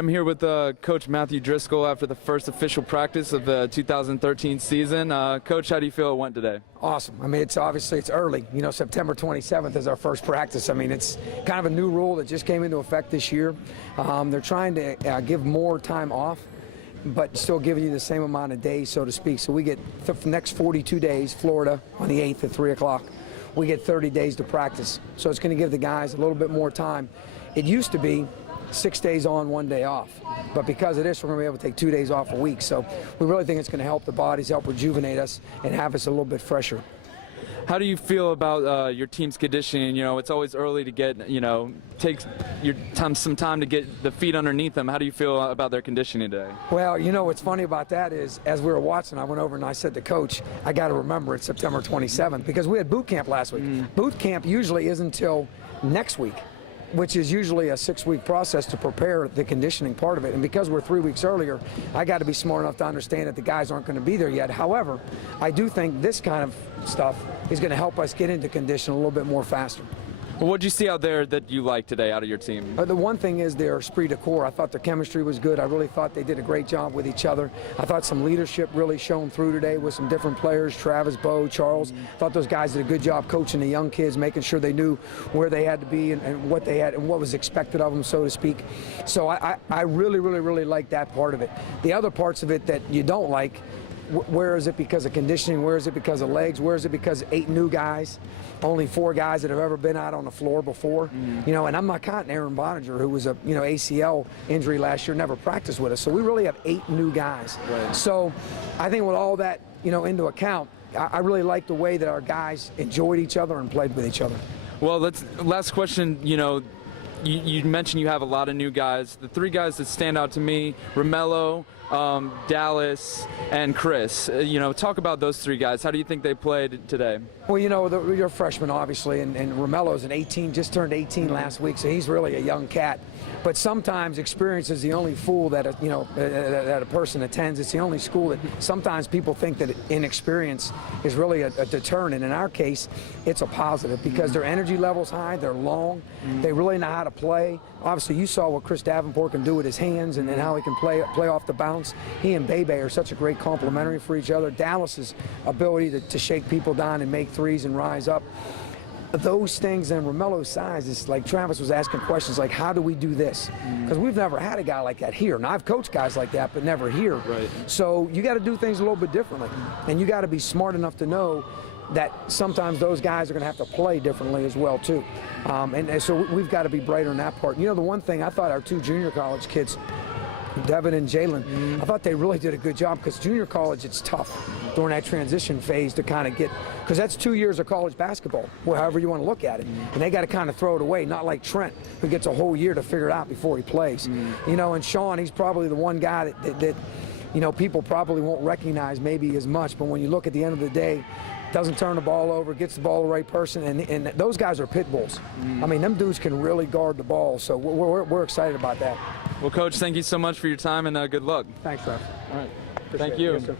I'm here with Coach Matthew Driscoll after the first official practice of the 2013 season. Coach, how do you feel it went today? Awesome. I mean, it's early. You know, September 27th is our first practice. I mean, it's kind of a new rule that just came into effect this year. They're trying to give more time off, but still giving you the same amount of days, so to speak. So we get the next 42 days, Florida on the 8th at 3 o'clock. We get 30 days to practice. So it's going to give the guys a little bit more time. It used to be 6 days on, 1 day off. But because of this, we're going to be able to take 2 days off a week. So we really think it's going to help the bodies, help rejuvenate us, and have us a little bit fresher. How do you feel about your team's conditioning? You know, it's always early to get, take your time, some time to get the feet underneath them. How do you feel about their conditioning today? Well, you know, what's funny about that is, as we were watching, I went over and I said to Coach, I got to remember it's September 27th because we had boot camp last week. Boot camp usually isn't until next week, which is usually a 6-week process to prepare the conditioning part of it. And because we're 3 weeks earlier, I got to be smart enough to understand that the guys aren't going to be there yet. However, I do think this kind of stuff is going to help us get into condition a little bit more faster. Well, what did you see out there that you liked today out of your team? The one thing is their esprit de corps. I thought their chemistry was good. I really thought they did a great job with each other. I thought some leadership really shone through today with some different players, Travis, Bo, Charles. I thought those guys did a good job coaching the young kids, making sure they knew where they had to be and what they had and what was expected of them, so to speak. So I really like that part of it. The other parts of it that you don't like, where is it because of conditioning? Where is it because of legs? Where is it because of 8 new guys? Only 4 guys that have ever been out on the floor before. You know, and I'm not counting Aaron Boninger, who was a ACL injury last year, never practiced with us. So we really have 8 new guys. Right. So I think with all that into account, I really like the way that our guys enjoyed each other and played with each other. Well, last question. You mentioned you have a lot of new guys. The 3 guys that stand out to me, Romello, Dallas, and Chris. Talk about those 3 guys. How do you think they played today? Well, you're a freshman, obviously, and Romello's an 18, just turned 18 last week, so he's really a young cat. But sometimes experience is the only fool that that a person attends. It's the only school that sometimes people think that inexperience is really a deterrent. And in our case, it's a positive because their energy level's high, they're long, they really know how to play. Obviously, you saw what Chris Davenport can do with his hands and how he can play off the bounce. He and Bebe are such a great complementary for each other. Dallas's ability to shake people down and make threes and rise up. Those things and Romello's size is like Travis was asking questions like, how do we do this? Because we've never had a guy like that here. Now, I've coached guys like that, but never here. Right. So you got to do things a little bit differently. And you got to be smart enough to know that sometimes those guys are going to have to play differently as well, too. And so we've got to be brighter in that part. The one thing, I thought our 2 junior college kids, Devin and Jalen, I thought they really did a good job because junior college, it's tough during that transition phase to kind of get, because that's 2 years of college basketball, however you want to look at it. And they got to kind of throw it away, not like Trent, who gets a whole year to figure it out before he plays. And Sean, he's probably the one guy that people probably won't recognize maybe as much, but when you look at the end of the day, doesn't turn the ball over, gets the ball to the right person, and those guys are pit bulls. I mean, them dudes can really guard the ball, so we're excited about that. Well, Coach, thank you so much for your time, and good luck. Thanks, Ralph. All right. Thank you. Yes, sir.